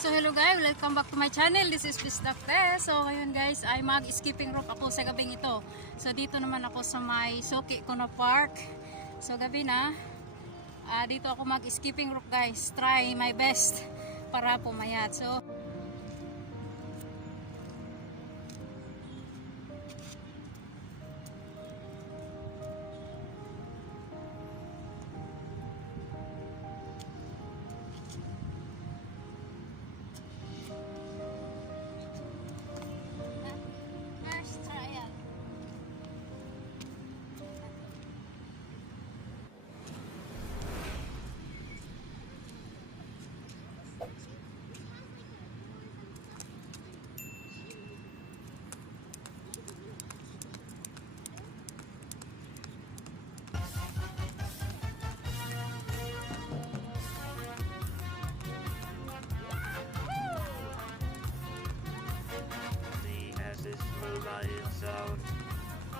So hello guys, welcome back to my channel. This is Miss Dafte. So ngayon guys ay mag-skipping rope ako sa gabing ito. So dito naman ako sa may Soki Kuna Park. So gabi na, dito ako mag-skipping rope guys. Try my best para pumayat. So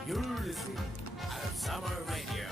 You're listening at Summer Radio.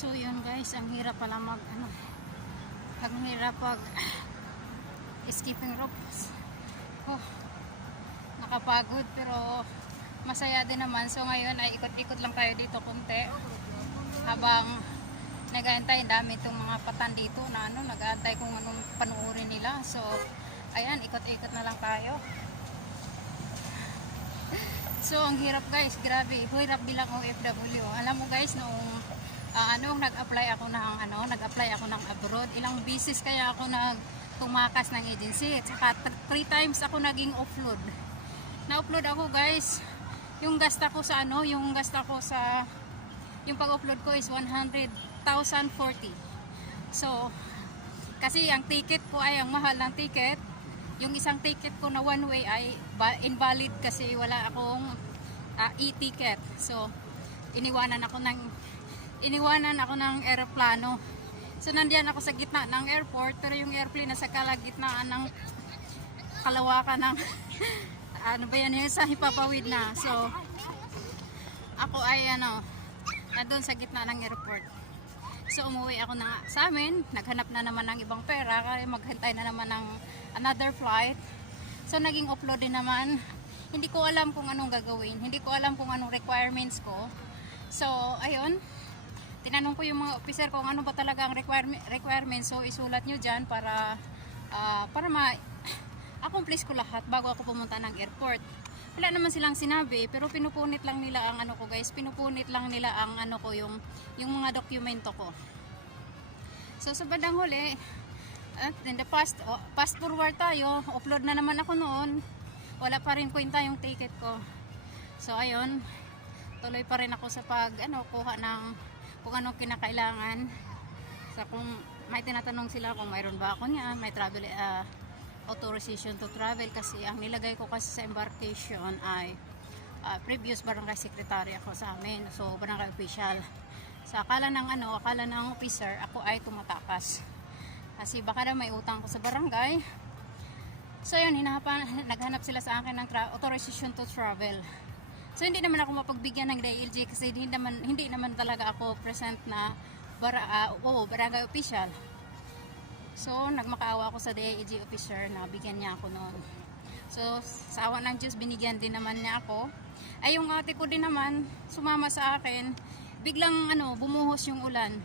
So yun guys, ang hirap pala ang hirap pag skipping rope. Oh, nakapagod pero masaya din naman. So ngayon ay ikot-ikot lang tayo dito konti habang nag-aantay. Dami itong mga patan dito na nag-aantay kung anong panuorin nila. So ayan, ikot-ikot na lang tayo. So ang hirap guys, grabe, hirap bilang OFW. Alam mo guys, noong nag-apply ako ng abroad. Ilang beses kaya ako tumakas ng agency. At saka 3 times ako naging offload. Na-offload ako guys. Yung pag-offload ko is 100,040. So, kasi ang ticket ko ay ang mahal ng ticket. Yung isang ticket ko na one way ay invalid kasi wala akong e-ticket. So, iniwanan ako ng eroplano. So nandiyan ako sa gitna ng airport, pero yung airplane nasa kalagitnaan ng kalawakan ng sa hipapawid na. So ako ay nandun sa gitna ng airport. So umuwi ako sa amin, naghanap na naman ng ibang pera kaya maghintay na naman ng another flight. So naging offload din naman. Hindi ko alam kung anong gagawin, hindi ko alam kung anong requirements ko. So ayun, tinanong ko yung mga officer kung ano ba talaga ang requirements. So isulat nyo dyan para ma-accomplish ko lahat bago ako pumunta ng airport. Wala naman silang sinabi, pero pinupunit lang nila ang pinupunit lang nila ang yung mga dokumento ko. So sa bandang huli, in the fast forward tayo, upload na naman ako noon. Wala pa rin kwenta yung ticket ko. So ayun, tuloy pa rin ako sa kuha ng kung anong kinakailangan. So kung may tinatanong sila kung mayroon ba ako niyan, may travel authorization to travel, kasi ang nilagay ko kasi sa embarkation ay previous barangay secretary ako sa amin. So barangay official. Sa akala ng officer, ako ay tumatakas. Kasi baka daw may utang ko sa barangay. So yun, naghanap sila sa akin ng authorization to travel. So hindi naman ako mapagbigyan ng DILG kasi hindi naman talaga ako present na barangay official. So nagmakaawa ako sa DILG officer na bigyan niya ako noon. So sa awa ng Diyos, binigyan din naman niya ako. Ay yung ate ko din naman sumama sa akin. Biglang bumuhos yung ulan.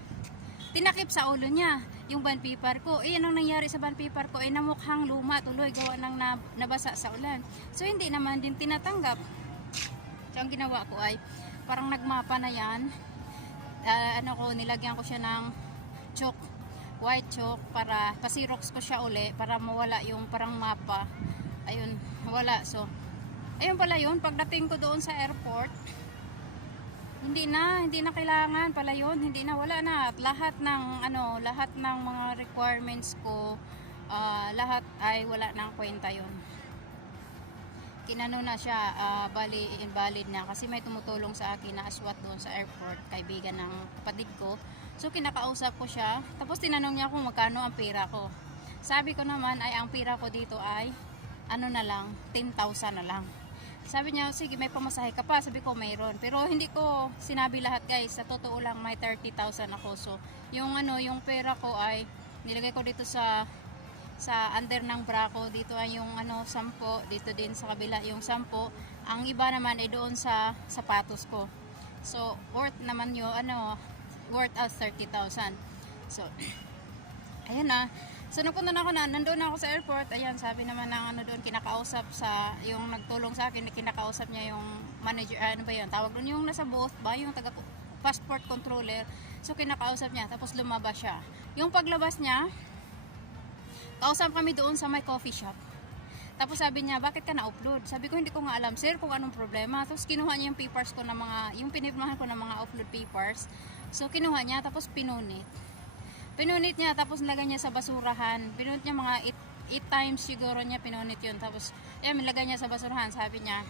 Tinakip sa ulo niya yung van paper ko. Yan ang nangyari sa van paper ko, namukhang luma tuloy gawa ng nabasa sa ulan. So hindi naman din tinatanggap. So ang ginawa ko ay parang nagmapa na yan. Nilagyan ko siya ng chalk, white chalk, para pasirox ko siya uli para mawala yung parang mapa. Ayun, wala. So ayun pala yun, pagdating ko doon sa airport, hindi na kailangan pala yun, wala na. At lahat ng mga requirements ko, lahat ay wala nang kwenta yun. Kinano na siya, bali invalid na kasi may tumutulong sa akin na aswat doon sa airport, kaibigan ng kapatid ko. So kinakausap ko siya, tapos tinanong niya kung magkano ang pera ko. Sabi ko naman ay ang pera ko dito ay 10,000 na lang. Sabi niya, sige, may pamasahe ka pa. Sabi ko, mayroon. Pero hindi ko sinabi lahat, guys. Sa totoo lang, may 30,000 ako. So, yung pera ko ay nilagay ko dito sa under ng bra ko. Dito ay yung 10. Dito din sa kabila yung 10. Ang iba naman ay doon sa sapatos ko. So, worth naman yung worth out 30,000. So, ayan na. So nagpunta na ako nandoon ako sa airport. Ayan, sabi naman ng doon, kinakausap yung nagtulong sa akin, kinakausap niya yung manager, tawag doon yung nasa booth ba, yung taga passport controller. So kinakausap niya, tapos lumabas siya. Yung paglabas niya, kausap kami doon sa may coffee shop. Tapos sabi niya, bakit ka na-upload? Sabi ko, hindi ko nga alam, sir, kung anong problema. Tapos kinuha niya yung papers ko yung pinirmahan ko ng mga upload papers. So kinuha niya, tapos pinunit niya, tapos nilagay niya sa basurahan. Pinunit niya mga 8 times siguro niya pinunit yun. Tapos nilagay niya sa basurahan. Sabi niya,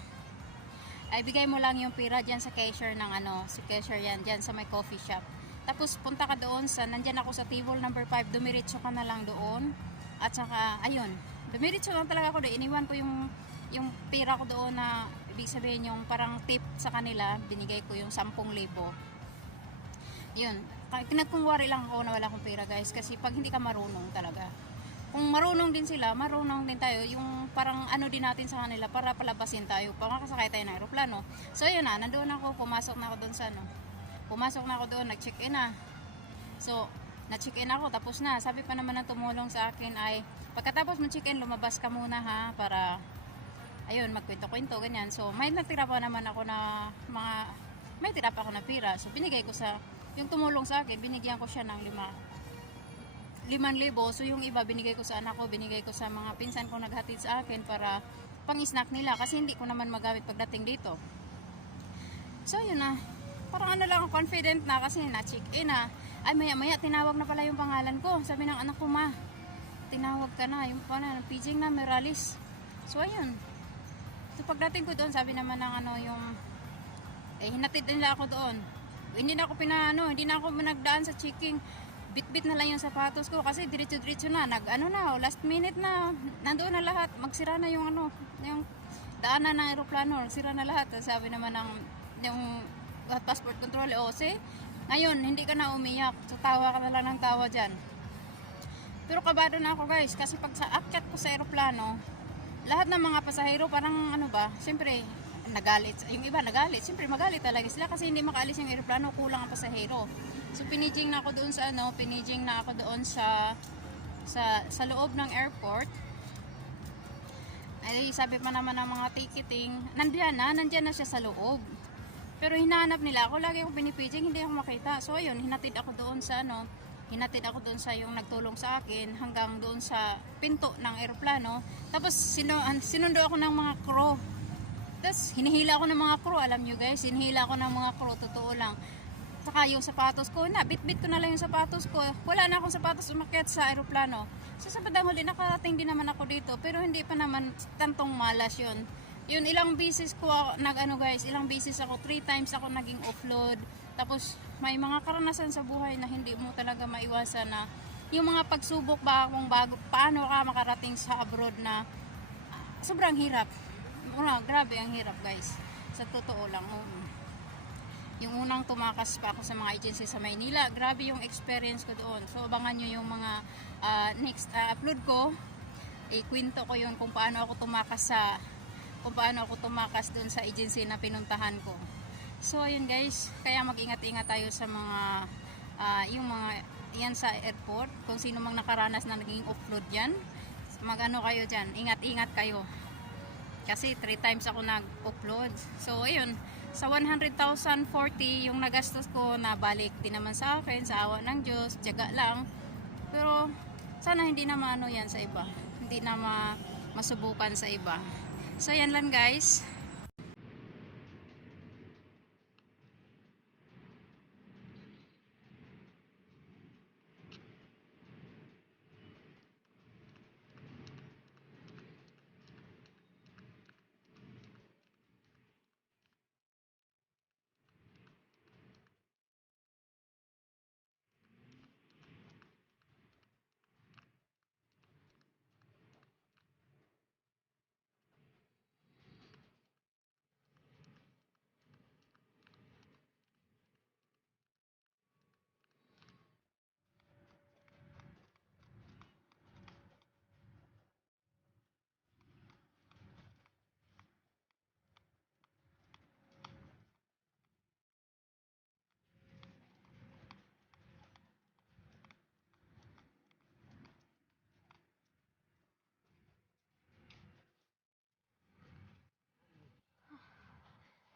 ay bigay mo lang yung pera dyan sa cashier ng si cashier yan, dyan sa may coffee shop. Tapos punta ka doon nandyan ako sa table number 5, dumiretso ka na lang doon. At saka, ayun, dumiretso lang talaga ako doon. Iniwan ko yung pera ko doon na, ibig sabihin yung parang tip sa kanila, binigay ko yung 10,000. Yun, kinagkungwari lang ako na wala akong pera, guys, kasi pag hindi ka marunong talaga, kung marunong din sila, marunong din tayo, yung parang din natin sa kanila para palabasin tayo, para makasakay tayo ng aeroplano. So yun na, nandoon ako, pumasok na ako doon nag-check-in na. So na-check-in ako, tapos na, sabi pa naman ng tumulong sa akin ay, pagkatapos mo check-in, lumabas ka muna ha, para ayun, magkwento-kwento, ganyan. So may natira pa naman ako na may tira pa ako na pera. So binigay ko yung tumulong sa akin, binigyan ko siya ng 5,000. So yung iba binigay ko sa anak ko, binigay ko sa mga pinsan ko naghatid sa akin para pang-snack nila kasi hindi ko naman magamit pagdating dito. So yun na, parang lang, confident na kasi na-check-in na. Ay maya-maya tinawag na pala yung pangalan ko. Sabi ng anak ko, ma, tinawag ka na, yung Pijing na Meralis. So ayun. So pagdating ko doon, sabi naman ng hinatid nila ako doon. Hindi na ako nagdaan sa checking. Bit-bit na lang yung sapatos ko kasi diretso-diretso na. Last minute na. Nandoon na lahat. Magsira na yung daanan ng aeroplano. Magsira na lahat. Sabi naman yung passport control, ngayon, hindi ka na umiyak. So, tawa ka na lang ng tawa dyan. Pero kabado na ako, guys. Kasi pag sa akyat ko sa aeroplano, lahat ng mga pasahero parang siyempre, nagalit. Yung iba nagalit. Siyempre magalit talaga sila kasi hindi makaalis yung aeroplano, kulang ang pasahero. So pinijing na ako doon sa loob ng airport. Ay sabi pa naman ng mga ticketing, nandiyan na siya sa loob. Pero hinahanap nila ako, lagi akong pinipijing, hindi ako makita. So ayun, hinatid ako doon sa yung nagtulong sa akin hanggang doon sa pinto ng aeroplano. Tapos sinundo ako ng mga crew. Tapos hinihila ako ng mga crew, alam nyo guys, hinihila ako ng mga crew, totoo lang. Saka yung sapatos ko, bit-bit ko na lang yung sapatos ko. Wala na akong sapatos umakyat sa aeroplano. So sa bandang huli, nakarating din naman ako dito, pero hindi pa naman tantong malas yun. yun ilang beses ko nag-ano guys, ilang beses ako, 3 times ako naging offload. Tapos may mga karanasan sa buhay na hindi mo talaga maiwasan na yung mga pagsubok ba kung bago paano ka makarating sa abroad na sobrang hirap. Grabe ang hirap guys. Sa totoo lang. Yung unang tumakas pa ako sa mga agency sa Maynila, grabe yung experience ko doon. So abangan nyo yung mga next upload ko. Ikwento ko yun kung paano ako tumakas doon sa agency na pinuntahan ko. So ayun guys, kaya mag-ingat-ingat tayo sa mga yung mga yan sa airport, kung sino mang nakaranas na naging offload yan, mag-ano kayo dyan, ingat-ingat kayo kasi 3 times ako nag-upload. So ayun, sa 100,040 yung nagastos ko, na balik din naman sa akin, sa awa ng Diyos, tiyaga lang. Pero sana hindi na maano yan sa iba, hindi na masubukan sa iba. So yan lang guys.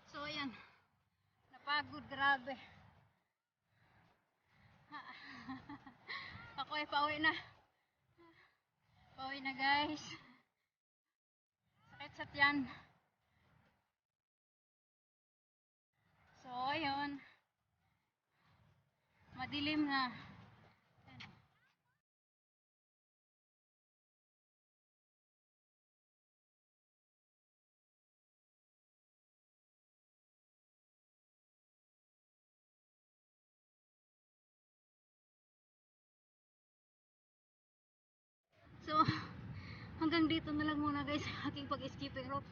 So ayan, napagod, grabe. Ako ay pauwi na. Pauwi na guys. Sakit sa tiyan. So ayun, madilim na. So hanggang dito na lang muna guys aking pag-skipping rope.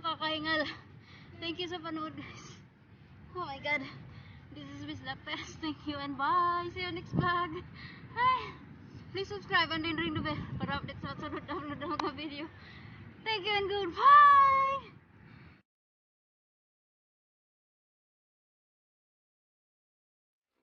Nakakahingal. Thank you sa panood guys. Oh my god, this is Miss Lapes. Thank you and bye. See you next vlog. Ay, please subscribe and then ring the bell para update sa sunod upload ng mga video. Thank you and goodbye.